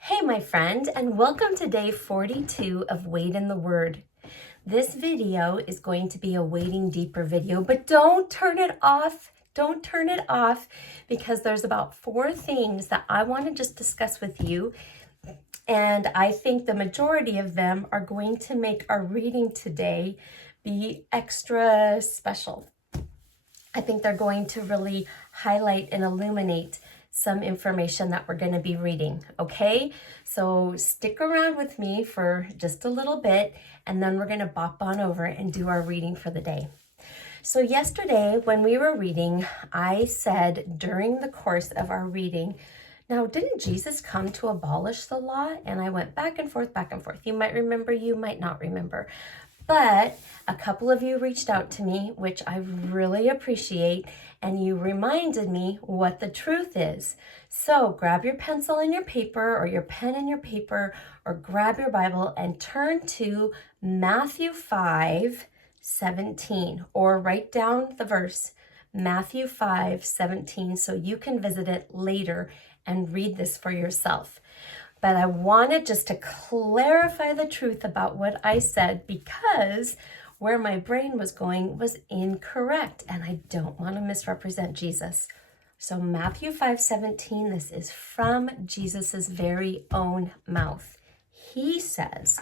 Hey, my friend, and welcome to day 42 of Wade in the Word. This video is going to be a wading deeper video, but don't turn it off. Don't turn it off because there's about 4 things that I want to just discuss with you. And I think the majority of them are going to make our reading today be extra special. I think they're going to really highlight and illuminate some information that we're going to be reading, okay? So stick around with me for just a little bit, and then we're going to bop on over and do our reading for the day. So yesterday when we were reading, I said during the course of our reading, now didn't Jesus come to abolish the law? And I went back and forth, back and forth. You might remember, you might not remember. But a couple of you reached out to me, which I really appreciate, and you reminded me what the truth is. So grab your pencil and your paper, or your pen and your paper, or grab your Bible and turn to Matthew 5:17, or write down the verse, Matthew 5:17, so you can visit it later and read this for yourself. But I wanted just to clarify the truth about what I said, because where my brain was going was incorrect, and I don't want to misrepresent Jesus. So Matthew 5:17, this is from Jesus's very own mouth. He says,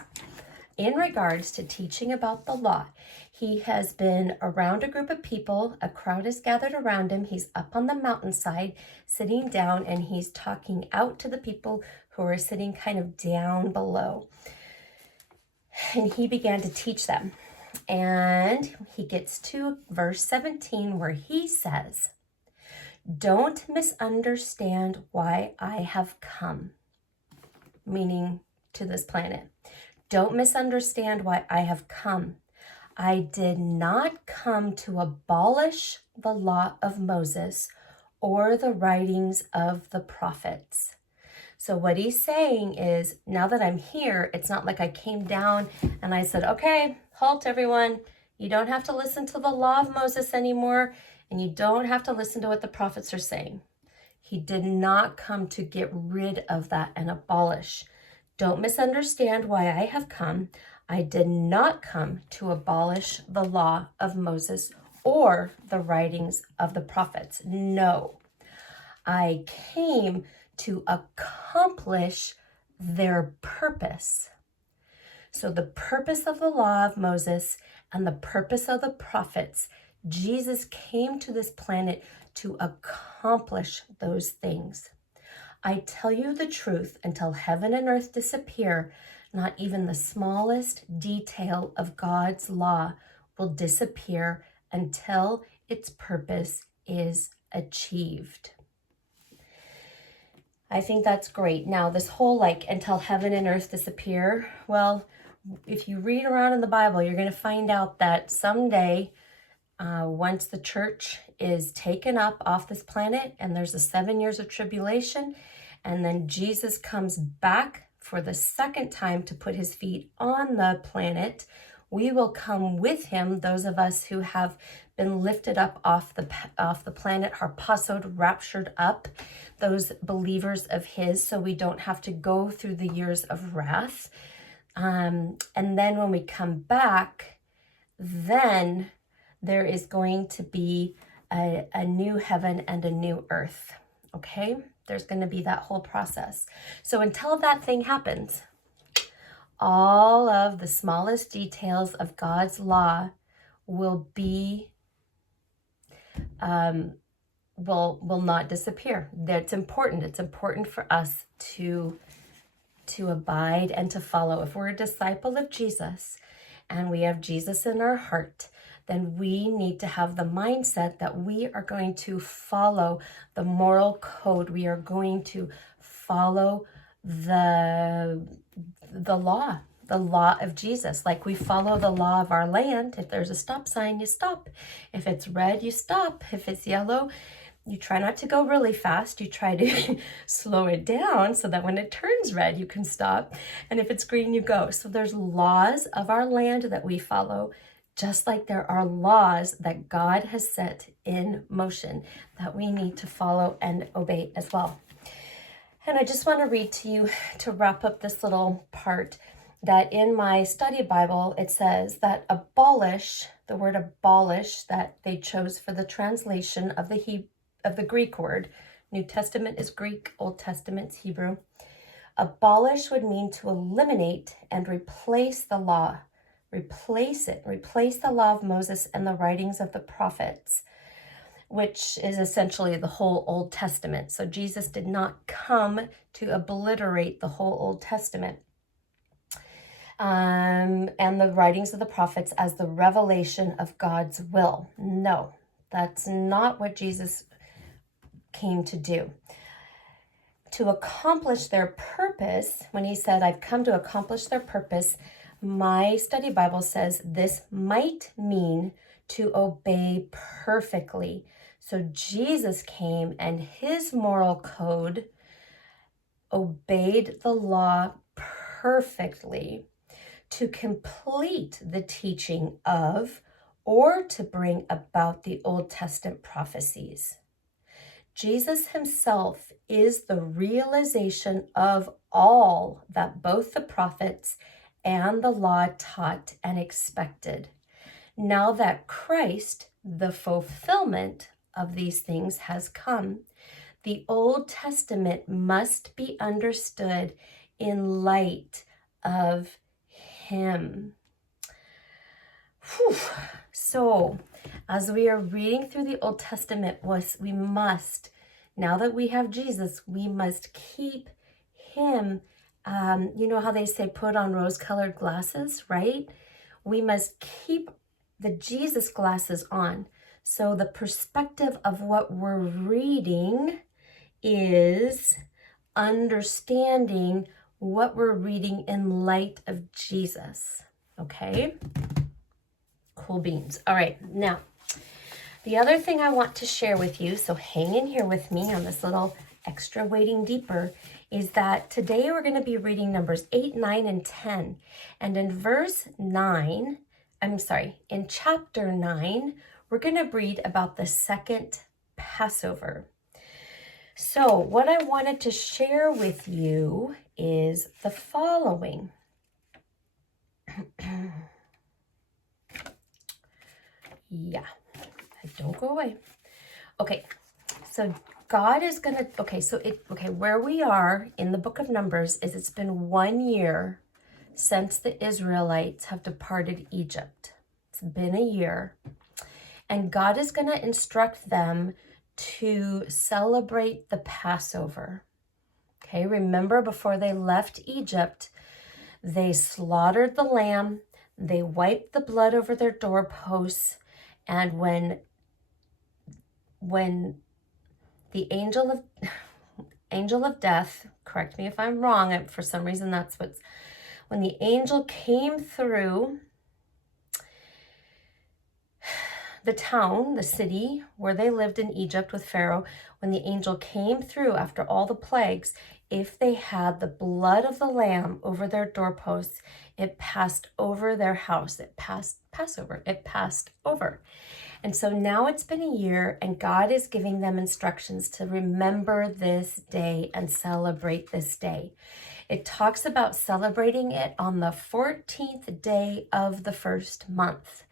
in regards to teaching about the law, he has been around a group of people, a crowd is gathered around him, he's up on the mountainside, sitting down, and he's talking out to the people who are sitting kind of down below. And he began to teach them. And he gets to verse 17 where he says, "Don't misunderstand why I have come," meaning to this planet. Don't misunderstand why I have come. I did not come to abolish the law of Moses or the writings of the prophets. So what he's saying is, now that I'm here, it's not like I came down and I said, okay, halt everyone. You don't have to listen to the law of Moses anymore, and you don't have to listen to what the prophets are saying. He did not come to get rid of that and abolish. Don't misunderstand why I have come. I did not come to abolish the law of Moses or the writings of the prophets. No, I came to accomplish their purpose. So the purpose of the law of Moses and the purpose of the prophets, Jesus came to this planet to accomplish those things. I tell you the truth, until heaven and earth disappear, not even the smallest detail of God's law will disappear until its purpose is achieved. I think that's great. Now, this whole until heaven and earth disappear, well, if you read around in the Bible, you're going to find out that someday, once the church is taken up off this planet and there's the 7 years of tribulation, and then Jesus comes back for the second time to put his feet on the planet, we will come with him, those of us who have been lifted up off the planet, harpassoed, raptured up, those believers of his, so we don't have to go through the years of wrath. And then when we come back, then there is going to be a new heaven and a new earth, okay? There's going to be that whole process. So until that thing happens, all of the smallest details of God's law will be will not disappear. That's important. It's important for us to abide and to follow. If we're a disciple of Jesus and we have Jesus in our heart, then we need to have the mindset that we are going to follow the moral code. We are going to follow the law of Jesus. Like we follow the law of our land. If there's a stop sign, you stop. If it's red, you stop. If it's yellow, you try not to go really fast. You try to slow it down so that when it turns red, you can stop. And if it's green, you go. So there's laws of our land that we follow, just like there are laws that God has set in motion that we need to follow and obey as well. And I just want to read to you to wrap up this little part that in my study Bible, it says that abolish, the word abolish that they chose for the translation of the Greek word. New Testament is Greek, Old Testament's Hebrew. Abolish would mean to eliminate and replace the law. Replace it. Replace the law of Moses and the writings of the prophets, which is essentially the whole Old Testament. So Jesus did not come to obliterate the whole Old Testament. And the writings of the prophets as the revelation of God's will. No, that's not what Jesus came to do. To accomplish their purpose, when he said, I've come to accomplish their purpose, my study Bible says this might mean to obey perfectly. So Jesus came and his moral code obeyed the law perfectly to complete the teaching of or to bring about the Old Testament prophecies. Jesus himself is the realization of all that both the prophets and the law taught and expected. Now that Christ, the fulfillment of these things, has come, the Old Testament must be understood in light of him. Whew. So, as we are reading through the Old Testament, we must, now that we have Jesus, we must keep him. You know how they say put on rose-colored glasses, right? We must keep the Jesus glasses on. So the perspective of what we're reading is understanding what we're reading in light of Jesus. Okay? Cool beans. All right, now, the other thing I want to share with you, so hang in here with me on this little extra wading deeper, is that today we're going to be reading Numbers 8, 9, and 10. And in in chapter 9, we're going to read about the second Passover. So what I wanted to share with you is the following. Yeah, don't go away. Okay, so God is going to, where we are in the book of Numbers is it's been 1 year since the Israelites have departed Egypt. It's been a year. And God is going to instruct them to celebrate the Passover. Okay, remember before they left Egypt, they slaughtered the lamb, they wiped the blood over their doorposts, and when the angel of death, correct me if I'm wrong, for some reason when the angel came through the town, the city where they lived in Egypt with Pharaoh, when the angel came through after all the plagues, if they had the blood of the lamb over their doorposts, it passed over their house. It passed Passover. It passed over. And so now it's been a year and God is giving them instructions to remember this day and celebrate this day. It talks about celebrating it on the 14th day of the first month.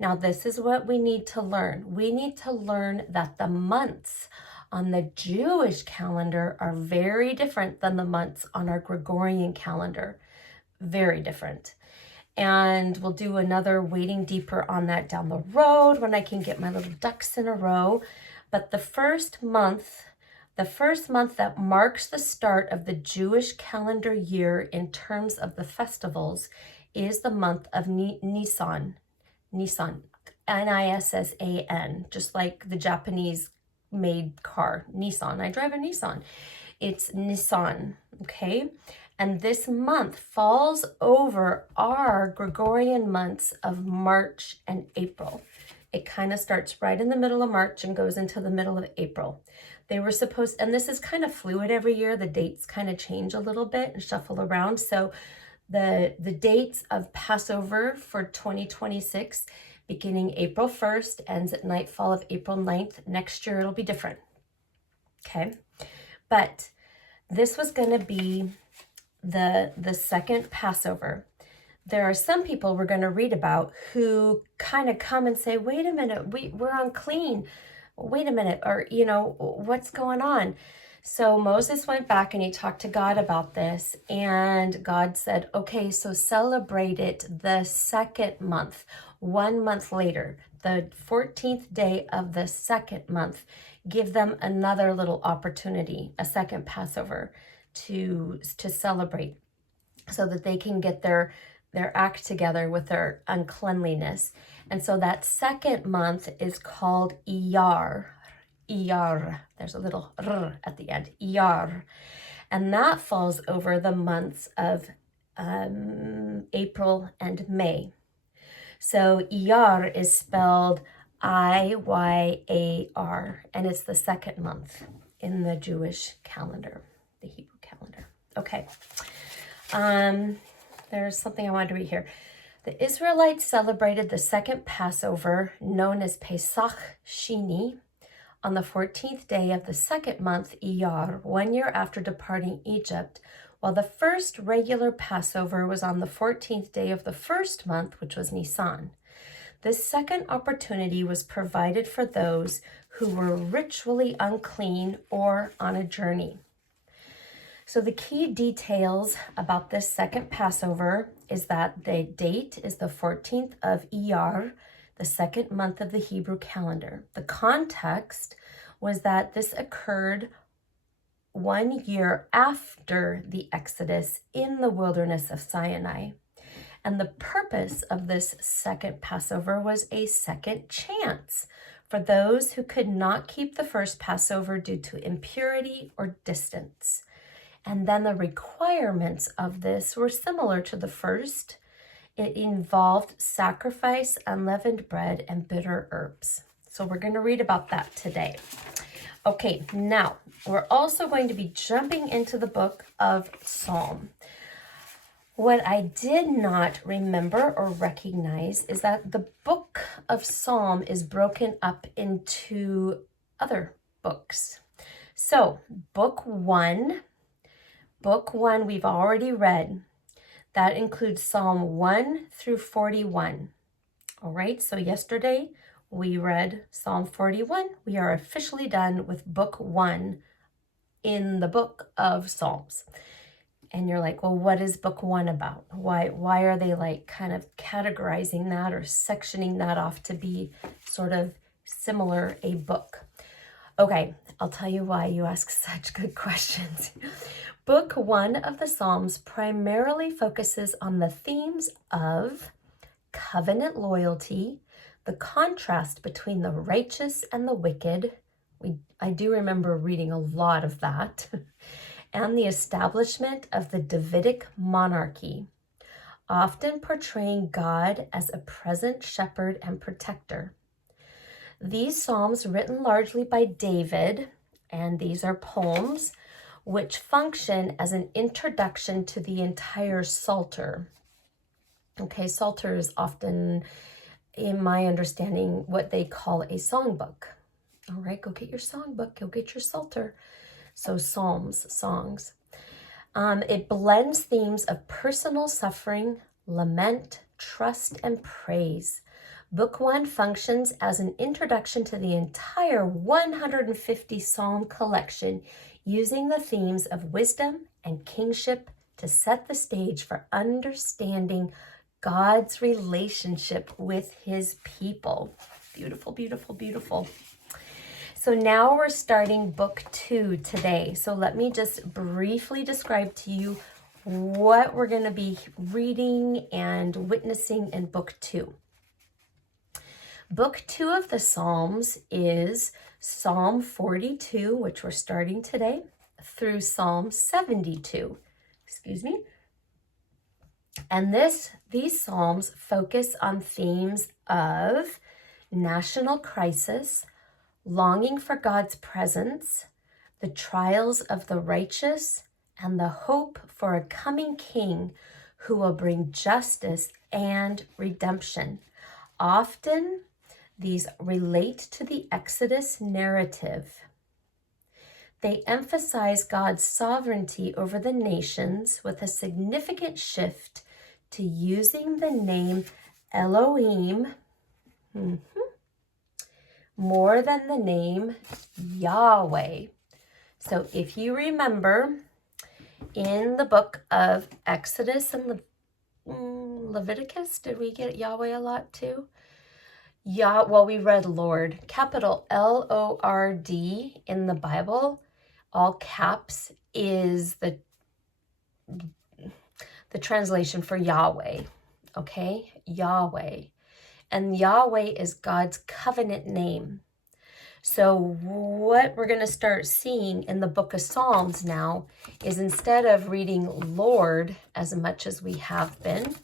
Now, this is what we need to learn. We need to learn that the months on the Jewish calendar are very different than the months on our Gregorian calendar. Very different. And we'll do another wading deeper on that down the road when I can get my little ducks in a row. But the first month that marks the start of the Jewish calendar year in terms of the festivals is the month of Nisan, Nissan, just like the Japanese made car, Nissan. I drive a Nissan. It's Nisan, okay? And this month falls over our Gregorian months of March and April. It kind of starts right in the middle of March and goes into the middle of April. They were supposed, and this is kind of fluid every year. The dates kind of change a little bit and shuffle around. So the dates of Passover for 2026, beginning April 1st, ends at nightfall of April 9th. Next year, it'll be different. Okay. But this was going to be the second Passover. There are some people we're going to read about who kind of come and say, wait a minute, we're unclean. Wait a minute, or, what's going on? So Moses went back and he talked to God about this, and God said, okay, so celebrate it the second month, 1 month later, the 14th day of the second month. Give them another little opportunity, a second Passover to celebrate, so that they can get their act together with their uncleanliness. And so that second month is called Iyar. Iyar. There's a little r at the end. Iyar. And that falls over the months of April and May. So Iyar is spelled Iyar, and it's the second month in the Jewish calendar, the Hebrew calendar. Okay. There's something I wanted to read here. The Israelites celebrated the second Passover, known as Pesach Sheni, on the 14th day of the second month, Iyar, 1 year after departing Egypt, while the first regular Passover was on the 14th day of the first month, which was Nisan. This second opportunity was provided for those who were ritually unclean or on a journey. So the key details about this second Passover is that the date is the 14th of Iyar, the second month of the Hebrew calendar. The context was that this occurred 1 year after the Exodus in the wilderness of Sinai. And the purpose of this second Passover was a second chance for those who could not keep the first Passover due to impurity or distance. And then the requirements of this were similar to the first. It involved sacrifice, unleavened bread, and bitter herbs. So we're going to read about that today. Okay, now we're also going to be jumping into the book of Psalm. What I did not remember or recognize is that the book of Psalm is broken up into other books. So book one we've already read. That includes Psalm 1 through 41. All right, so yesterday we read Psalm 41. We are officially done with book 1 in the book of Psalms. And you're like, well, what is book 1 about? Why are they like kind of categorizing that or sectioning that off to be sort of similar a book? Okay, I'll tell you why. You ask such good questions. Book 1 of the Psalms primarily focuses on the themes of covenant loyalty, the contrast between the righteous and the wicked. I do remember reading a lot of that. And the establishment of the Davidic monarchy, often portraying God as a present shepherd and protector. These psalms, written largely by David, and these are poems, which function as an introduction to the entire Psalter. Okay, Psalter is often, in my understanding, what they call a songbook. All right, go get your songbook, go get your Psalter. So psalms, songs. It blends themes of personal suffering, lament, trust, and praise. Book 1 functions as an introduction to the entire 150 psalm collection, using the themes of wisdom and kingship to set the stage for understanding God's relationship with his people. Beautiful, beautiful, beautiful. So now we're starting book 2 today. So let me just briefly describe to you what we're going to be reading and witnessing in book 2. Book 2 of the Psalms is Psalm 42, which we're starting today, through Psalm 72. And these Psalms focus on themes of national crisis, longing for God's presence, the trials of the righteous, and the hope for a coming king who will bring justice and redemption. Often, these relate to the Exodus narrative. They emphasize God's sovereignty over the nations with a significant shift to using the name Elohim more than the name Yahweh. So if you remember, in the book of Exodus and Leviticus, did we get Yahweh a lot too? Yeah, well, we read Lord, capital Lord in the Bible, all caps, is the translation for Yahweh, okay? Yahweh. And Yahweh is God's covenant name. So what we're going to start seeing in the book of Psalms now is, instead of reading Lord as much as we have been,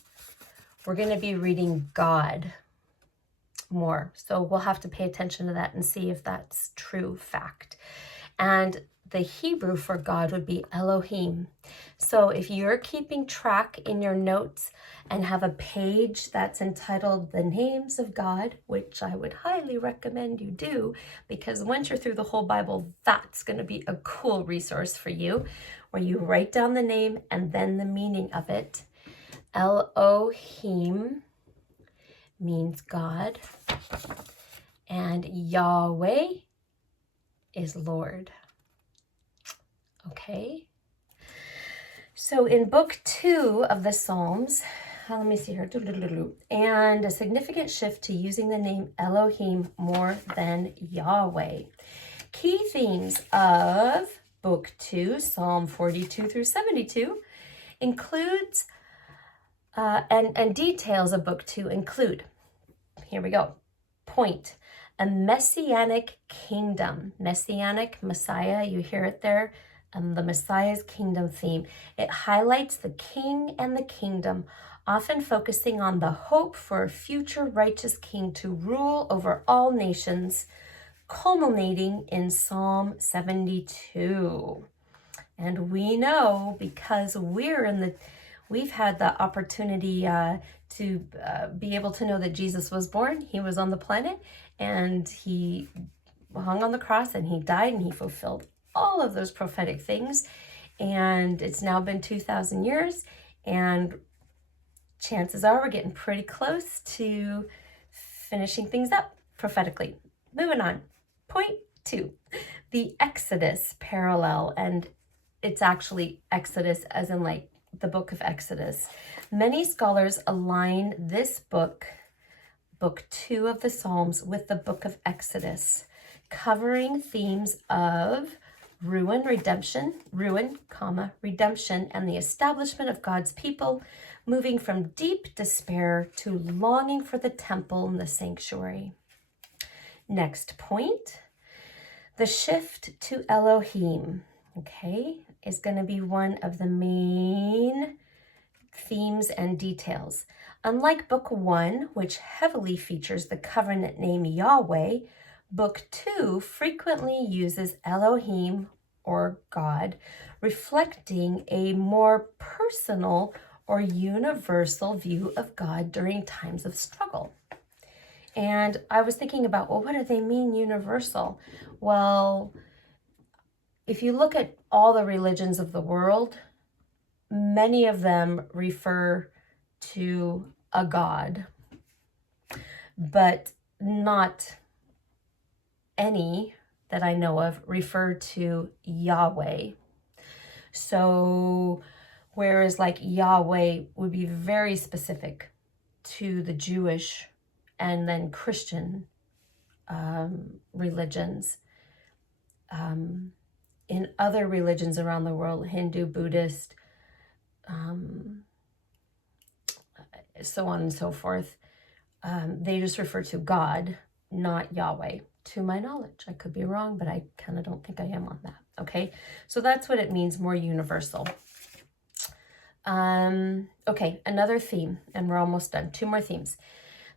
we're going to be reading God more. So we'll have to pay attention to that and see if that's true fact. And the Hebrew for God would be Elohim. So if you're keeping track in your notes and have a page that's entitled The Names of God, which I would highly recommend you do, because once you're through the whole Bible, that's going to be a cool resource for you, where you write down the name and then the meaning of it. Elohim means God, and Yahweh is Lord. Okay, so in book 2 of the Psalms, let me see here, and a significant shift to using the name Elohim more than Yahweh. Key themes of book 2, Psalm 42 through 72, includes, and details of book 2 include, here we go, point, a messianic kingdom, messianic, Messiah, you hear it there, the Messiah's kingdom theme. It highlights the king and the kingdom, often focusing on the hope for a future righteous king to rule over all nations, culminating in Psalm 72. And we know, because we've had the opportunity to be able to know that Jesus was born. He was on the planet, and he hung on the cross, and he died, and he fulfilled all of those prophetic things. And it's now been 2,000 years, and chances are we're getting pretty close to finishing things up prophetically. Moving on. Point 2, the Exodus parallel, and it's actually Exodus as in like the book of Exodus. Many scholars align this book, book 2 of the Psalms, with the book of Exodus, covering themes of ruin, redemption, and the establishment of God's people, moving from deep despair to longing for the temple and the sanctuary. Next point, the shift to Elohim, okay, is going to be one of the main themes and details. Unlike book 1, which heavily features the covenant name Yahweh, book 2 frequently uses Elohim, or God, reflecting a more personal or universal view of God during times of struggle. And I was thinking about, well, what do they mean universal? Well, if you look at all the religions of the world, many of them refer to a God, but not any that I know of refer to Yahweh. So whereas like Yahweh would be very specific to the Jewish and then Christian religions, in other religions around the world, Hindu, Buddhist, so on and so forth, they just refer to God, not Yahweh, to my knowledge. I could be wrong, but I kind of don't think I am on that. Okay, so that's what it means, more universal. Okay, another theme, and we're almost done. 2 more themes.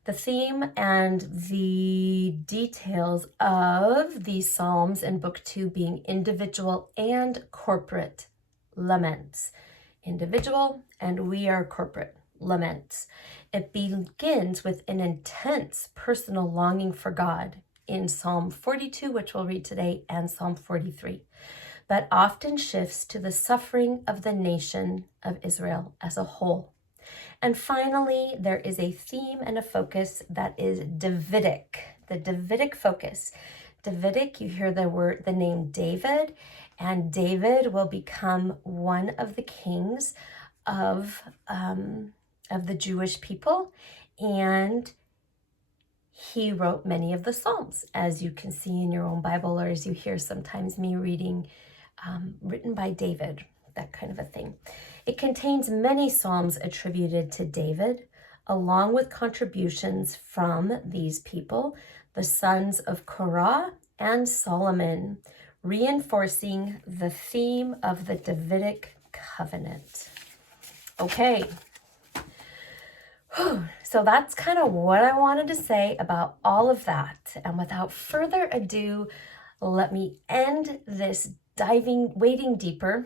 The theme and the details of these Psalms in book 2 being individual and corporate laments. Individual and we are corporate laments. It begins with an intense personal longing for God in Psalm 42, which we'll read today, and Psalm 43. but often shifts to the suffering of the nation of Israel as a whole. And finally, there is a theme and a focus that is Davidic, the Davidic focus. Davidic, you hear the name David, and David will become one of the kings of the Jewish people, and he wrote many of the Psalms, as you can see in your own Bible, or as you hear sometimes me reading, written by David, that kind of a thing. It contains many Psalms attributed to David, along with contributions from these people, the sons of Korah and Solomon, reinforcing the theme of the Davidic covenant. Okay. So that's kind of what I wanted to say about all of that. And without further ado, let me end this wading deeper.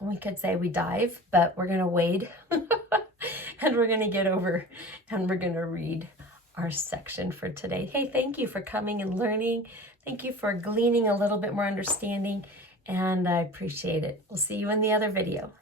We could say we dive, but we're going to wade and we're going to get over and we're going to read our section for today. Hey, thank you for coming and learning. Thank you for gleaning a little bit more understanding, and I appreciate it. We'll see you in the other video.